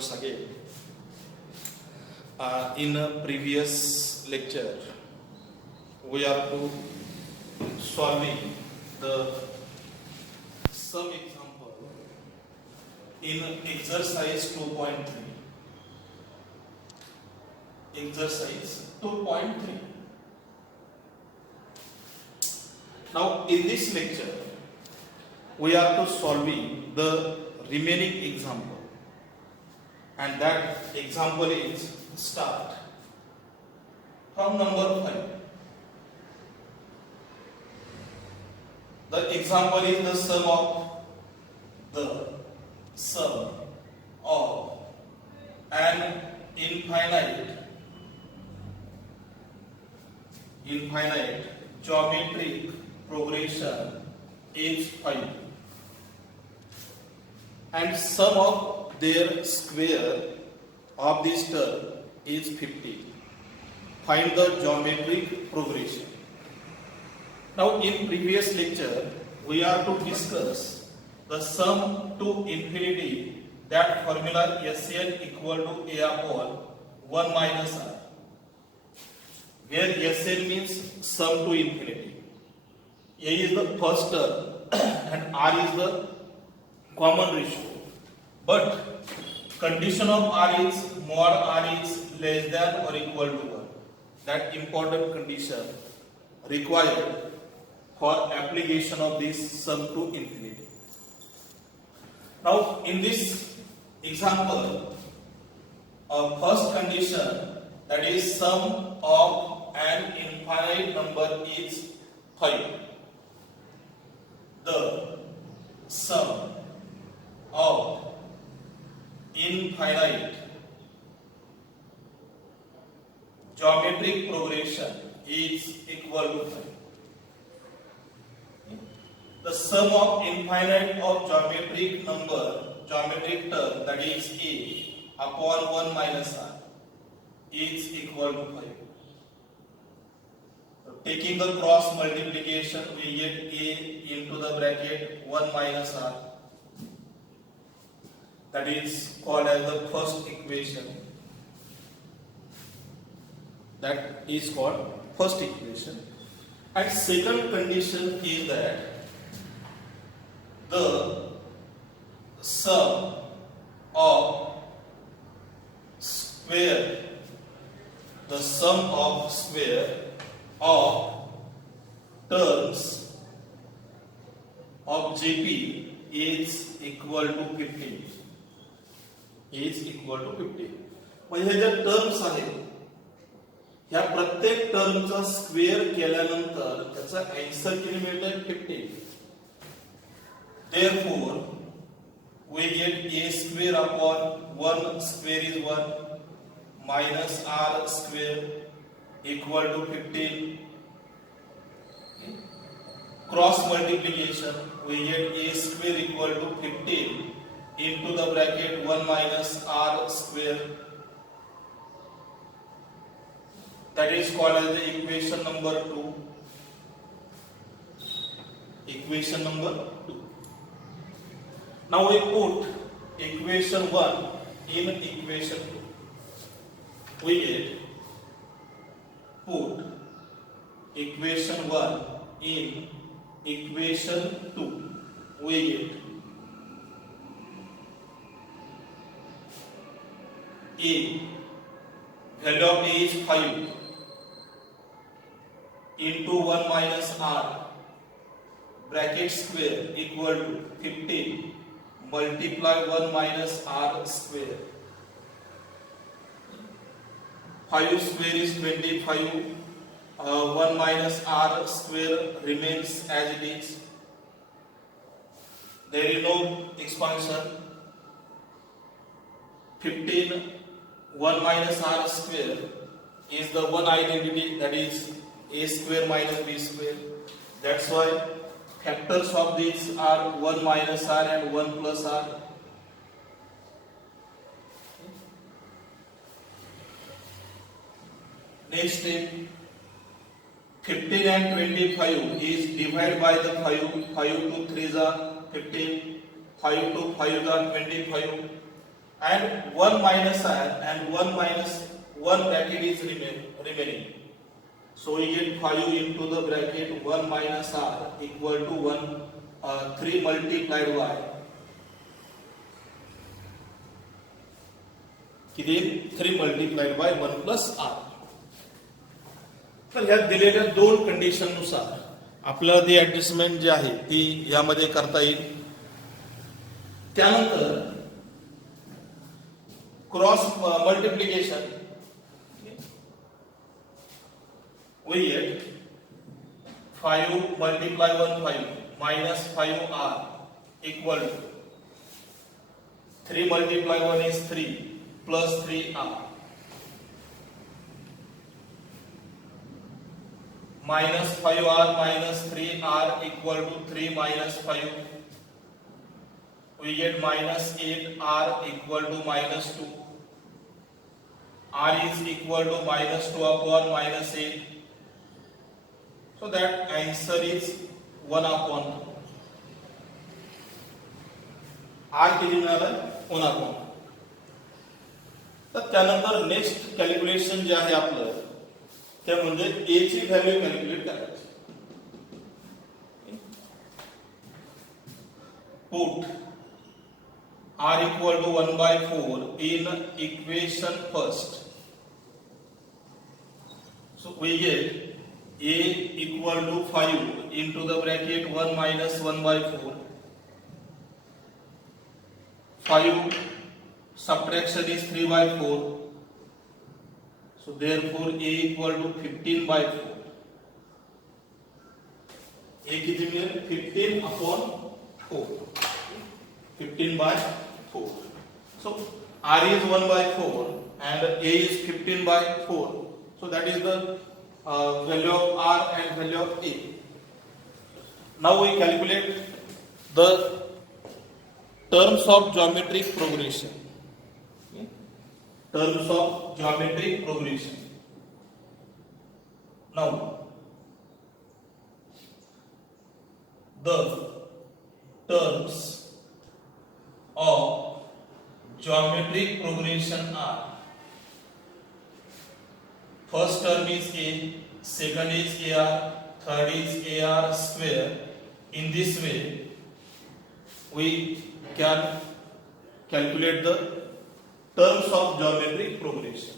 students again. In a previous lecture, we are to solving the sum example in exercise 2.3. Exercise 2.3. Now, in this lecture, we are to solving the remaining example, and that example is start from number 5. The example is the sum of an infinite geometric progression is 5 and sum of their square of this term is 50. Find the geometric progression. Now, in previous lecture, we are to discuss the sum to infinity, that formula Sn equal to A upon 1 minus R, where Sn means sum to infinity. A is the first term and R is the common ratio. But condition of R is mod R is less than or equal to 1. That important condition required for application of this sum to infinity. Now, in this example, first condition, that is sum of an infinite number is 5. The sum of infinite geometric progression is equal to 5. The sum of infinite of geometric term, that is A upon 1 minus R, is equal to 5. So, taking the cross multiplication, we get A into the bracket 1 minus R. That is called as the first equation. That is called first equation. And second condition is that the sum of square of terms of GP is equal to 15. म्हणजे ज्या terms आहेत, ह्या प्रत्येक टर्मचा square केल्यानंतर त्याचा answer किती मिळतं? 15. Therefore, we get A square upon 1 square is 1 minus R square equal to 15. Cross multiplication, we get A square equal to 15 into the bracket 1 minus R square. That is called as the equation number 2. Equation number 2. Now we put equation 1 in equation 2. We get put equation 1 in equation 2. We get A, value of A is 5 into 1 minus R bracket square equal to 15 multiply 1 minus R square. 5 square is 25. 1 minus R square remains as it is. There is no expansion. 15 1 minus R square is the one identity, that is A square minus B square. That's why factors of these are 1 minus R and 1 plus R. Next step, 15 and 25 is divided by the 5 to 3 are 15, 5 to 5 are 25. and 1 minus r and 1 minus 1 bracket is remaining. So we get 5 into the bracket 1 minus r equal to 3 multiplied by किती 3 multiplied by 1 plus r. तर ह्या दिलेल्या दोन condition नुसार आपल्याला ती adjustment जी आहे ती यामध्ये करता येईल. त्यानंतर cross multiplication we get 5 multiply 1 5 minus 5r equal to 3 multiply 1 is 3 plus 3r minus 5r minus 3r equal to 3 minus 5. We get minus 8r equal to minus 2. R is equal to minus 2 upon minus 8. So that answer is 1 upon R किती मिळालं 1 upon. तर त्यानंतर next calculation जे आहे आपलं ते म्हणजे a ची value calculate करायची. Put R equal to 1 by 4 in equation first. So we get a equal to 5 into the bracket 1 minus 1 by 4. 5 subtraction is 3 by 4. So therefore a equal to 15 by 4. A किती मिळेल 15 upon 4. 15 by 4. So R is 1 by 4 and A is 15 by 4. So that is the value of R and value of A. Now we calculate the terms of geometric progression. Terms of geometric progression. Now the terms of geometric progression are: first term is A, second is AR, third is AR square. In this way, we can calculate the terms of geometric progression.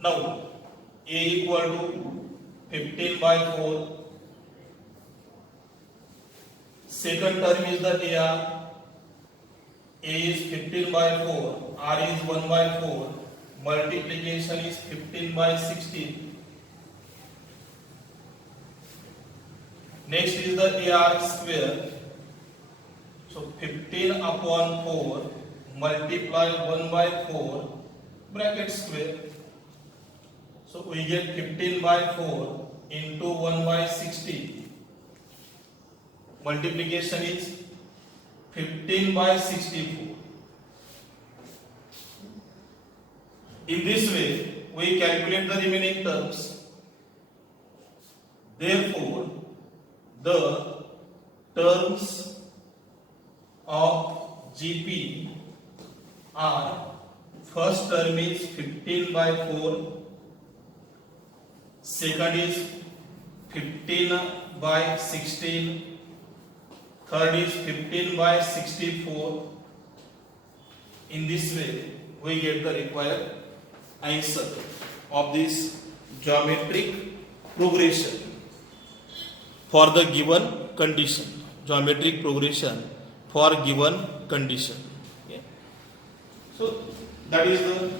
Now, A equal to 15 by 4. Second term is the AR. A is 15 by 4, R is 1 by 4. Multiplication is 15 by 16. Next is the AR square. So 15 upon 4 multiply 1 by 4 bracket square. So we get 15 by 4 into 1 by 16. Multiplication is 15 by 64. In this way, we calculate the remaining terms. Therefore, the terms of GP are: first term is 15 by 4, second is 15 by 16, third is 15 by 64. In this way, we get the required answer of this geometric progression for the given condition. Geometric progression for given condition. Okay. So that is the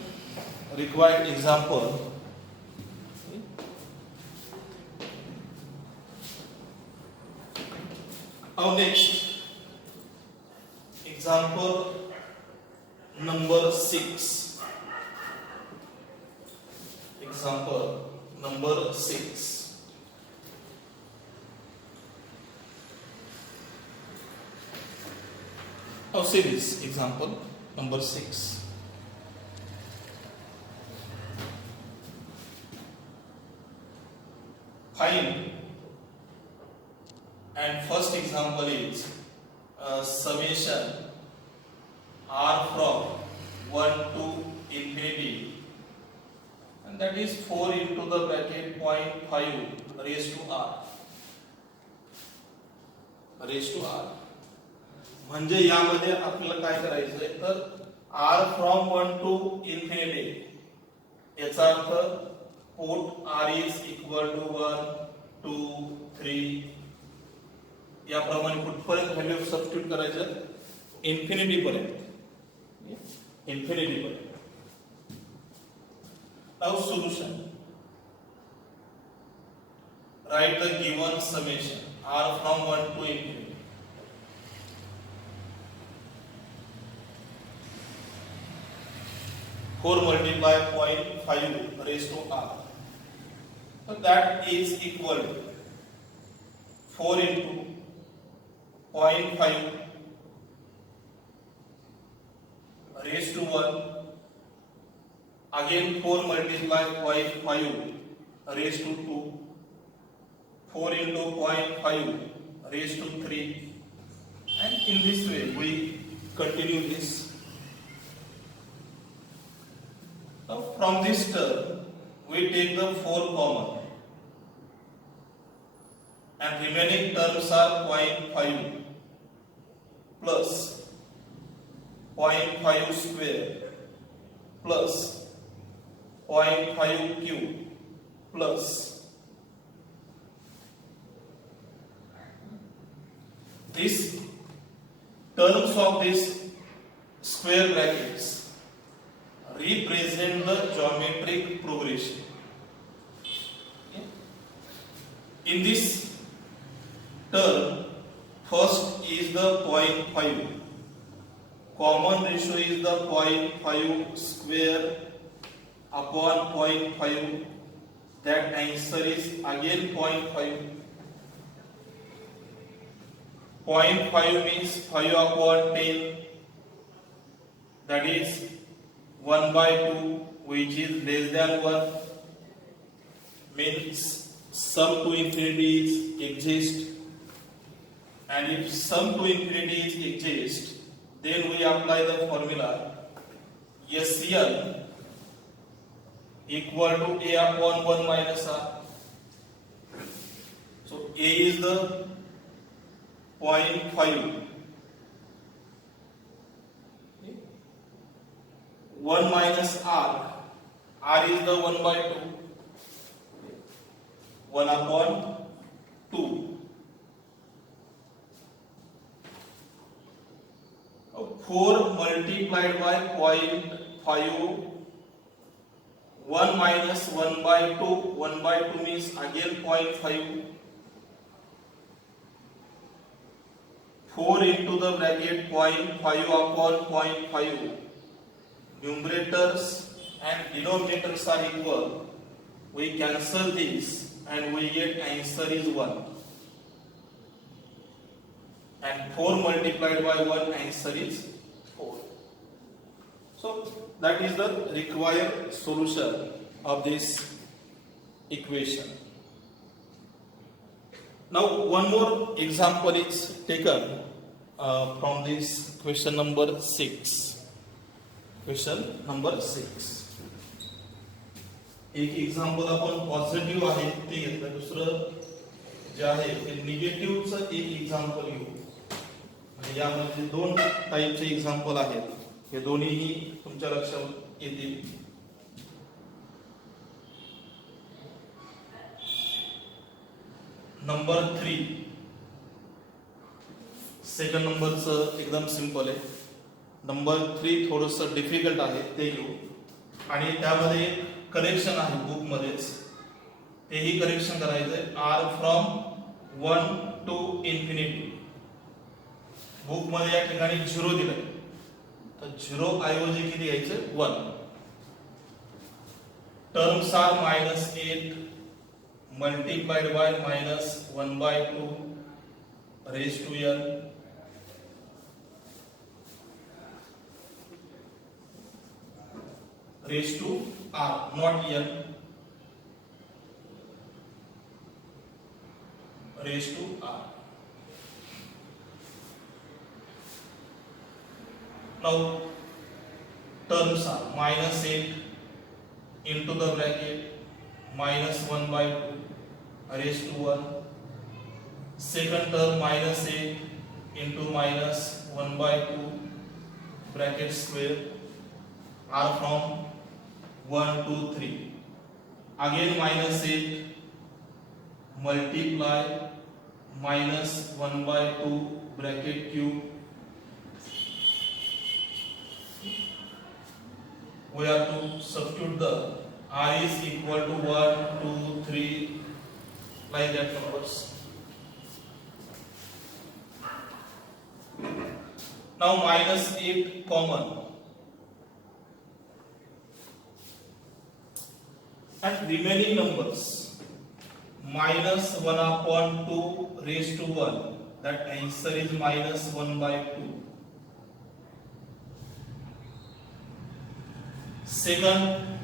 required example. Okay. Our next example number 6. Example number 6. Now see this example number 6. Find, and first example is summation R 1 to infinity, and that is 4 into the bracket 0.5 raised to r. म्हणजे यामध्ये आपल्याला काय करायचंय तर r from 1 to infinity, याचा अर्थ put r is equal to 1 2 3 याप्रमाणे कुठपर्यंत व्हॅल्यू सबस्टिट्यूट करायचं इन्फिनिटी पर्यंत. Now solution. Write the given summation r from 1 to infinity. Four multiply 0.5 raised to r. So that is equal to 4 into 0.5 raised to 1. Again 4 multiply 0.5 raised to 2. 4 into 0.5 raised to 3, and in this way we continue this. Now from this term we take the 4 common, and remaining terms are 0.5 plus 0.5 square plus 0.5 cube plus these terms of these square brackets represent the geometric progression. In this term, first is the 0.5. Common ratio is the 0.5 square upon 0.5. That answer is again 0.5. 0.5 means 5 upon 10, that is 1 by 2, which is less than 1, means sum to infinity is exist, and if sum to infinity is exist, then we apply the formula SCL equal to A upon 1 minus R. So A is the 0.5, 1 minus R, R is the 1 by 2, 1 upon 2. 4 multiplied by 0.5, 1 minus 1 by 2, 1 by 2 means again 0.5. 4 into the bracket 0.5 upon 0.5. Numerators and denominators are equal. We cancel this and we get answer is 1. And 4 multiplied by 1, answer is 4. So that is the required solution of this equation. Now one more example is taken from this question number 6. Question number 6. एक example आपण positive आहे ते घेतलं, दुसरं जे आहे ते निगेटिव्हचं एक example घेऊ. म्हणजे यामध्ये दोन टाईपचे एक्झाम्पल आहेत, हे दोन्हीही तुमच्या लक्षात येतील. नंबर 3, सेकंड नंबरचं एकदम सिंपल आहे. नंबर 3 थोडंसं डिफिकल्ट आहे, ते घेऊ. आणि त्यामध्ये करेक्शन आहे बुक मध्येच, तेही करेक्शन करायचंय. R from 1 to infinity. Book मध्ये या ठिकाणी 0 दिलंय, तर 0 ऐवजी किती घ्यायचं 1. Terms are -8 multiplied by -1 by 2 raised to n. Raised to r, not n. Raised to r. Now terms are minus 8 into the bracket minus 1 by 2 raised to 1. Second term minus 8 into minus 1 by 2 bracket square are from 1 to 3. Again minus 8 multiply minus 1 by 2 bracket cube. We have to substitute the r is equal to 1, 2, 3 like that numbers. Now minus 8 common. And remaining numbers minus 1 upon 2 raised to 1. That answer is minus 1 by 2. Second,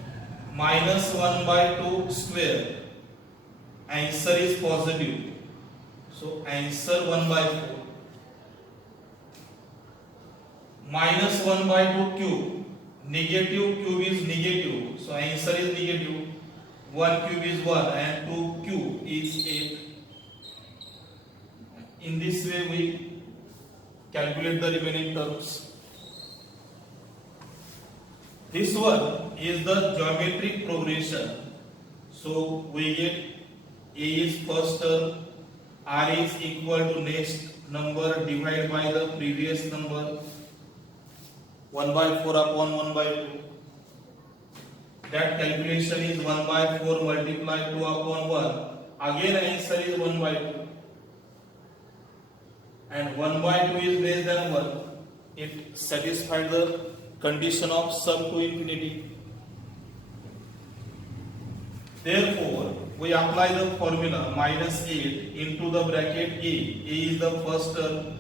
minus 1 by 2 square. Answer is positive. So answer 1 by 4. Minus 1 by 2 cube. Negative cube is negative. So answer is negative. 1 cube is 1 and 2 cube is 8. In this way we calculate the remaining terms. This one is the geometric progression. So we get A is first term, R is equal to next number divided by the previous number, 1 by 4 upon 1 by 2. That calculation is 1 by 4 multiply 2 upon 1. Again answer is 1 by 2. And 1 by 2 is less than 1. It satisfies the condition of sum to infinity. Therefore, we apply the formula minus 8 into the bracket A. A is the first term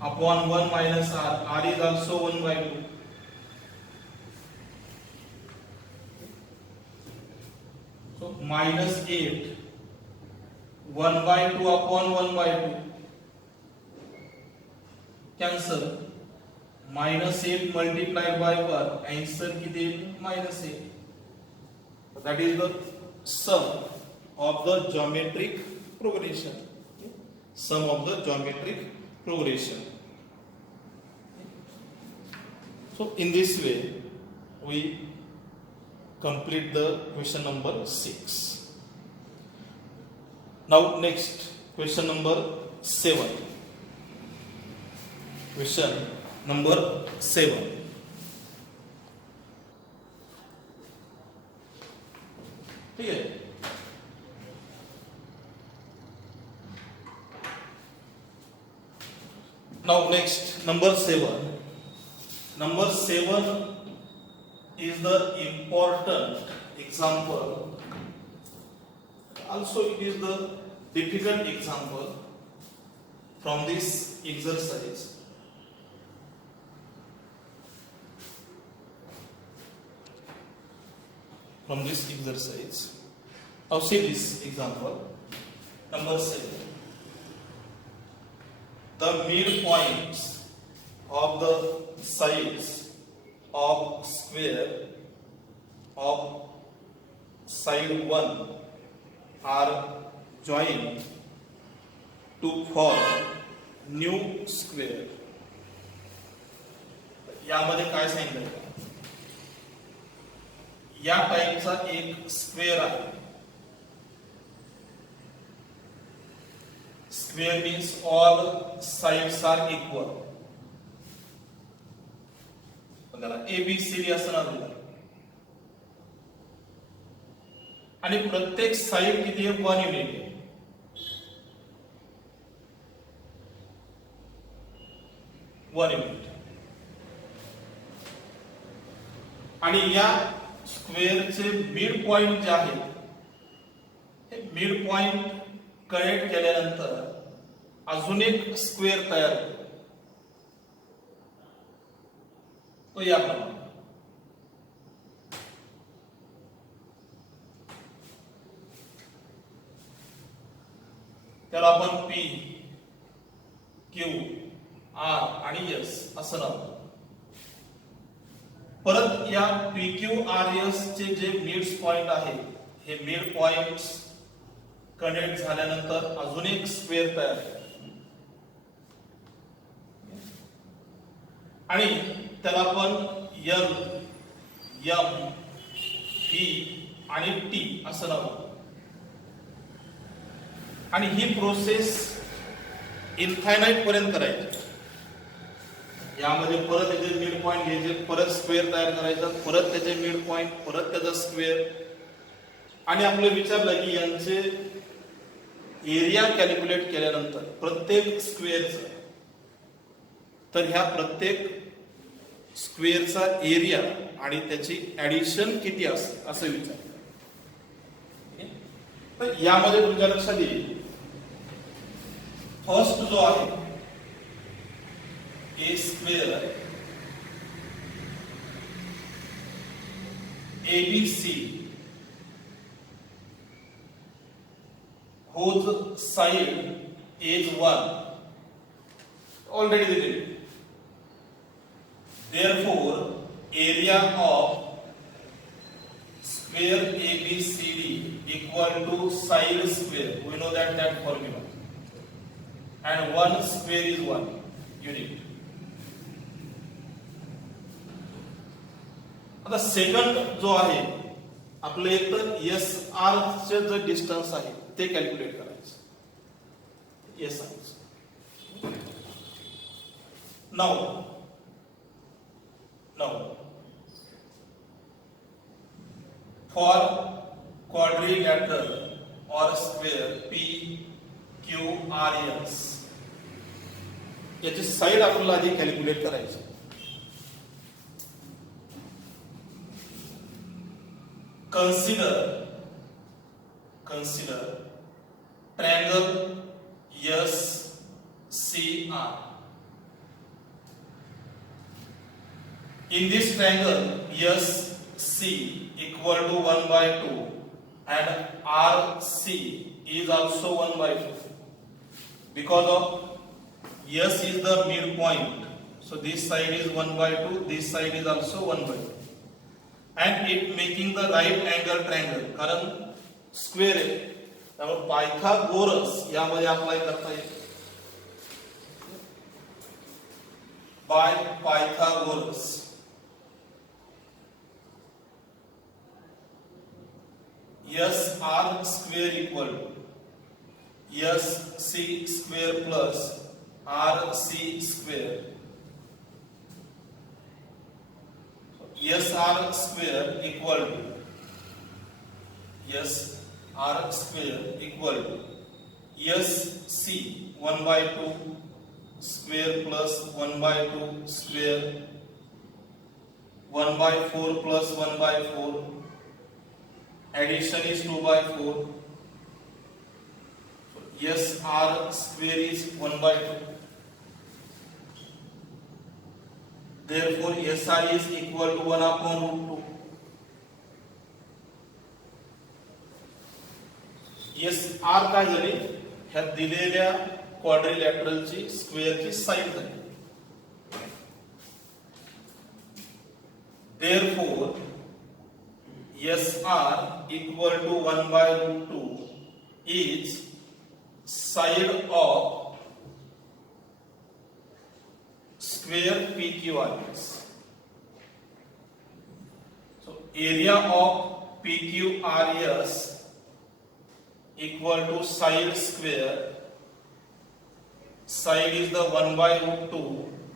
upon 1 minus R. R is also 1 by 2. So minus 8 1 by 2 upon 1 by 2 cancel. Minus 8 multiplied by 1, answer किती minus 8. That is the sum of the geometric progression. Sum of the geometric progression. So in this way we complete the question number 6. Now next question number 7. Question number 7. ठीक है. Now next number 7. Number 7 is the important example. Also it is the difficult example from this exercise. Now see this example. Number 7. The midpoints of the sides of square of side 1 are joined to form new square. यामध्ये काय सांगितलं? या टाइपचा एक square आहे. Square means all sides are equal. त्याला ABCD असं नाव दिलं. आणि प्रत्येक साइड किती आहे? 1 युनिट आहे. आणि या स्क्वेअरचे मिड पॉइंट जे आहेत, हे मिड पॉइंट कनेक्ट केल्यानंतर अजून एक स्क्वेअर तयार होतो. तो याप्रमाणे त्याला आपण P, Q, R आणि S असं नाव. परत या PQRS चे जे मिड्स पॉइंट आहे, हे मिड पॉइंट्स कनेक्ट झाल्यानंतर अजून एक स्क्वेअर तयार आहे आणि त्याला आपण L, M, V आणि T असं नाव देऊ. आणि ही प्रोसेस इन्फायनाइट पर्यंत करायची. यामध्ये परत त्याचे मिड पॉइंट घ्यायचे, परत स्क्वेअर तयार करायचा, परत त्याचे मिड पॉइंट, परत त्याचा स्क्वेअर. आणि आपलं विचारलं की यांचे एरिया कॅल्क्युलेट केल्यानंतर प्रत्येक स्क्वेअरचा, तर ह्या प्रत्येक स्क्वेअरचा एरिया आणि त्याची ऍडिशन किती असेल असं विचार. तर यामध्ये तुमच्या लक्षात येईल फर्स्ट जो आहे ए square ABC whose side is 1 already divided. Therefore, area of square ABCD equal to side square. We know that formula. And 1 square is 1 unit. आता सेकंड जो आहे आपलं एक तर SR चे जे डिस्टन्स आहे ते कॅल्क्युलेट करायचं. SR now for quadrilateral or square PQRS याची साइड आपल्याला आधी कॅल्क्युलेट करायची. Consider triangle SCR. In this triangle SC equal to 1/2 and RC is also 1/2. Because of S is the midpoint, so this side is 1/2, this side is also 1/2. And it making the right angle triangle, कारण square आहे त्यामुळे Pythagoras यामध्ये apply करता येईल. Bye Pythagoras SR square equal to SC square plus RC square. SR square equal to SC 1/2 square plus 1/2 square 1/4 plus 1/4. Addition is 2/4. SR square is 1/2. Therefore, SR is equal to 1/√2. SR काय झाली? ह्या दिलेल्या क्वाड्रिलॅटरलची स्क्वेअरची side झाली. Therefore, SR equal to 1/√2 is side of square PQRS. So area of PQRS equal to side square. Side is the 1/√2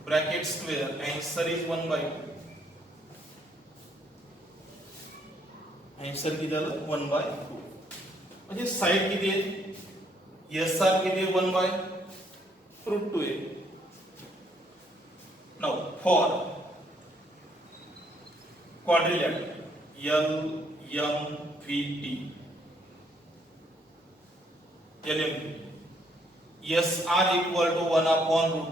bracket square. Answer is 1/2. Answer किती झालं? 1/2. म्हणजे side किती आहे? SR किती आहे? 1/√2 आहे. Now for quadrilateral LMVT SR equal to 1/√2.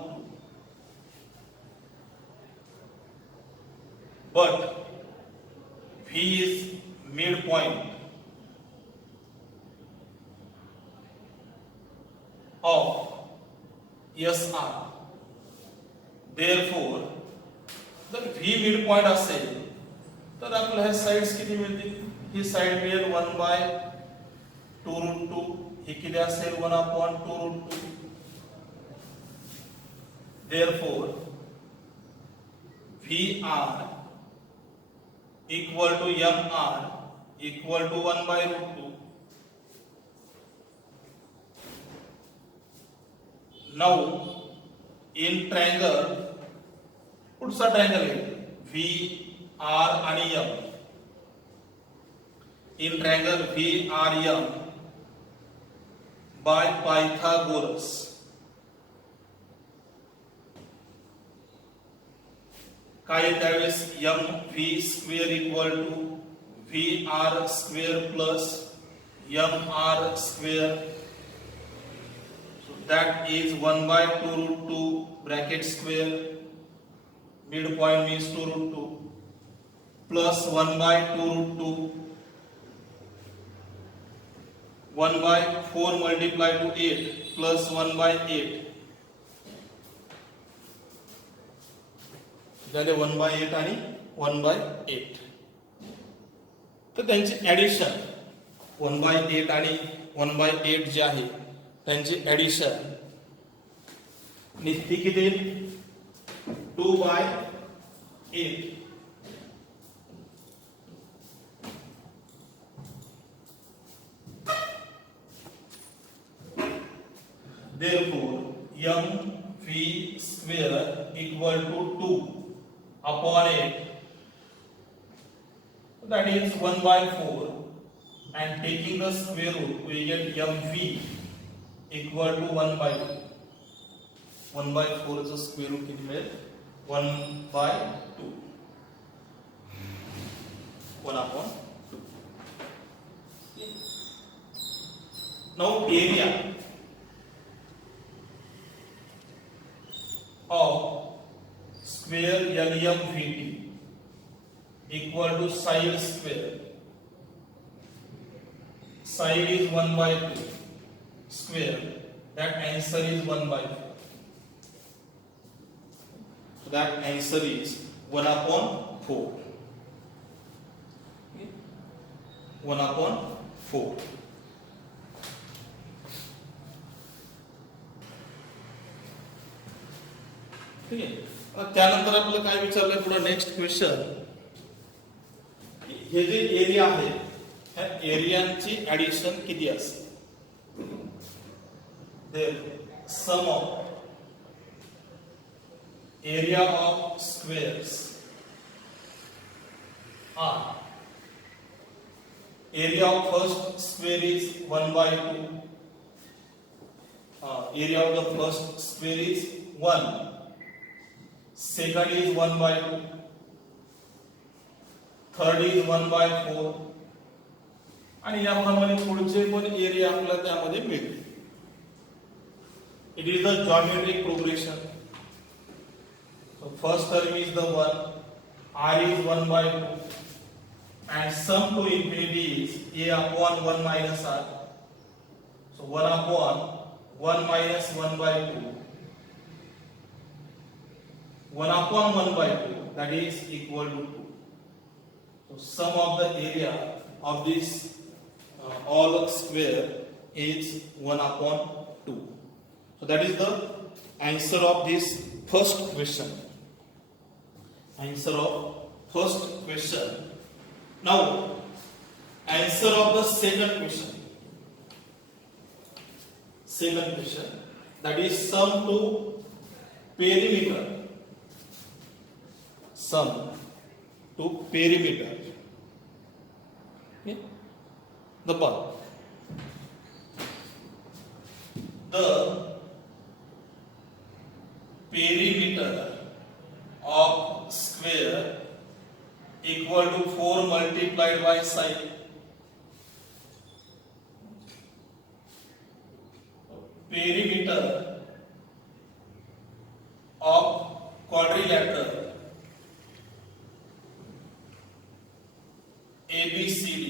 But V is midpoint of SR. Therefore, जर V midpoint असेल तर आपल्याला ह्या साइड्स किती मिळतील? ही साइड मिळेल 1/2√2, ही किती असेल 1/2√2. Therefore VR equal to MR equal to 1/√2. Now in triangle, पुढचा ट्रायंगल आहे VR आणि M. In triangle VRM by Pythagoras, काय त्यावेळेस MV square equal to VR square plus MR square. That is 1/2√2 bracket square, midpoint means 2√2 plus 1/2√2, 1/4 multiplied to 8 plus 1/8, झाले 1/8 आणि 1/8. तर त्यांची addition 1/8 आणि 1/8 जे आहे त्यांची ऍडिशन निघते किती? 2/8. Therefore MV square equal to 2/8, that is 1/4, and taking the square root we get MV equal to 1/2. 1/4 चं स्क्वेअर रूट किती मिळेल? 1/2. 1/2. Now area of square LMVT equal to side square. Side is 1/2 square. That answer is 1/4. So that answer is 1/4. 1/4. ठीक आहे. त्यानंतर आपलं काय विचारलंय पुढे next question, हे जे area आहे ह्या एरियांची ऍडिशन किती असेल? The sum of area of squares are, area of first square is 1/2, area of the first square is 1, second is 1/2, third is 1/4, आणि याप्रमाणे पुढचे पण एरिया आपल्याला त्यामध्ये मिळतील. It is the geometric progression. So first term is the 1, R is 1/2, and sum to infinity is A/1 minus R. So 1/1 minus 1/2, 1/1/2, that is equal to 2. So sum of the area of this all square is 1/2. So that is the answer of this first question. Answer of first question. Now answer of the second question. Second question, that is sum to perimeter. Sum to perimeter. Okay? The part. The perimeter of square equal to 4 multiplied by side. Perimeter of quadrilateral ABCD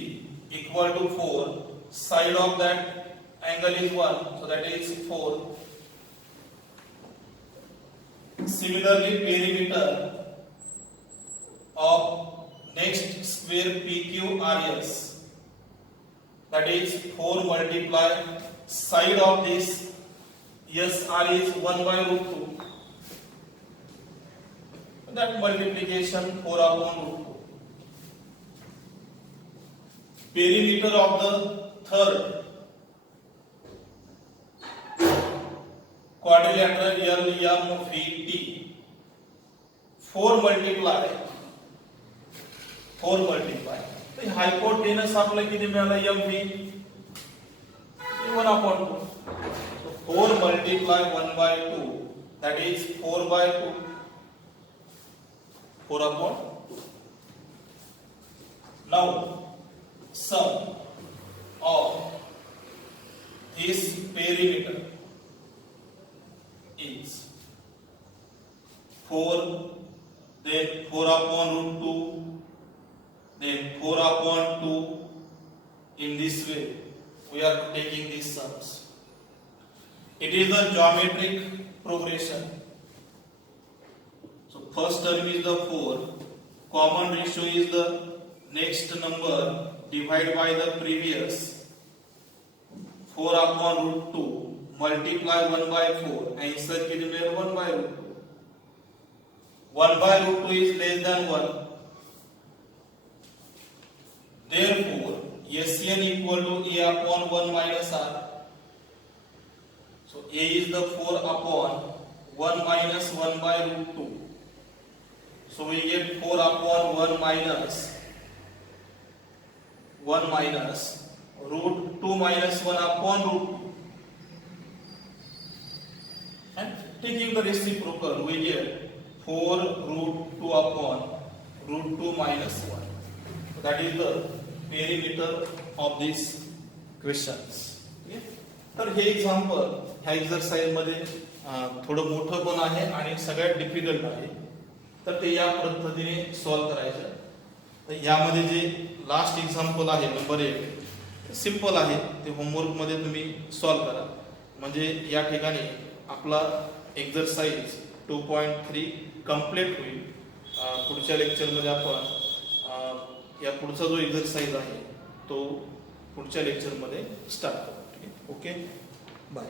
equal to 4. Side of that angle is 1, so that is 4. Similarly, perimeter of next square PQRS, that is 4 multiply side of this SR is 1 by root 2, that multiplication 4 upon root 2. Perimeter of the third quadrilateral LMVT, 4 multiply hypotenuse आपल्याला किती मिळाला MV 1 upon 2. So 4 multiply 1 by 2, that is 4 by 2, 4 upon 2. Now sum of this perimeter is 4, then 4 upon root 2, then 4 upon 2. In this way we are taking these sums. It is the geometric progression. So first term is the 4, common ratio is the next number divided by the previous, 4 upon root 2 multiply 1 by 4, answer किती मिळेल 1 by root 2. 1 by root 2 is less than 1. Therefore, SN equal to A upon 1 minus R. So A is the 4 upon 1 minus 1 by root 2. So we get 4 upon 1 minus root 2 minus 1 upon root 2. And taking the reciprocal, we get 4 root 2 upon root 2 minus 1. So that is the perimeter of these questions. Okay? तर हे example ह्या exercise मध्ये थोडं मोठं पण आहे आणि सगळ्यात difficult आहे, तर ते या पद्धतीने सॉल्व्ह करायचं. तर यामध्ये जे लास्ट एक्झाम्पल आहे नंबर 1 सिंपल आहे, ते होमवर्क मध्ये तुम्ही सॉल्व्ह करा. म्हणजे या ठिकाणी आपला एक्सरसाइज 2.3 कंप्लीट होईल. पुढच्या लेक्चरमध्ये आपण या पुढचा जो एक्सरसाइज आहे तो पुढच्या लेक्चरमध्ये स्टार्ट करू. Okay, bye.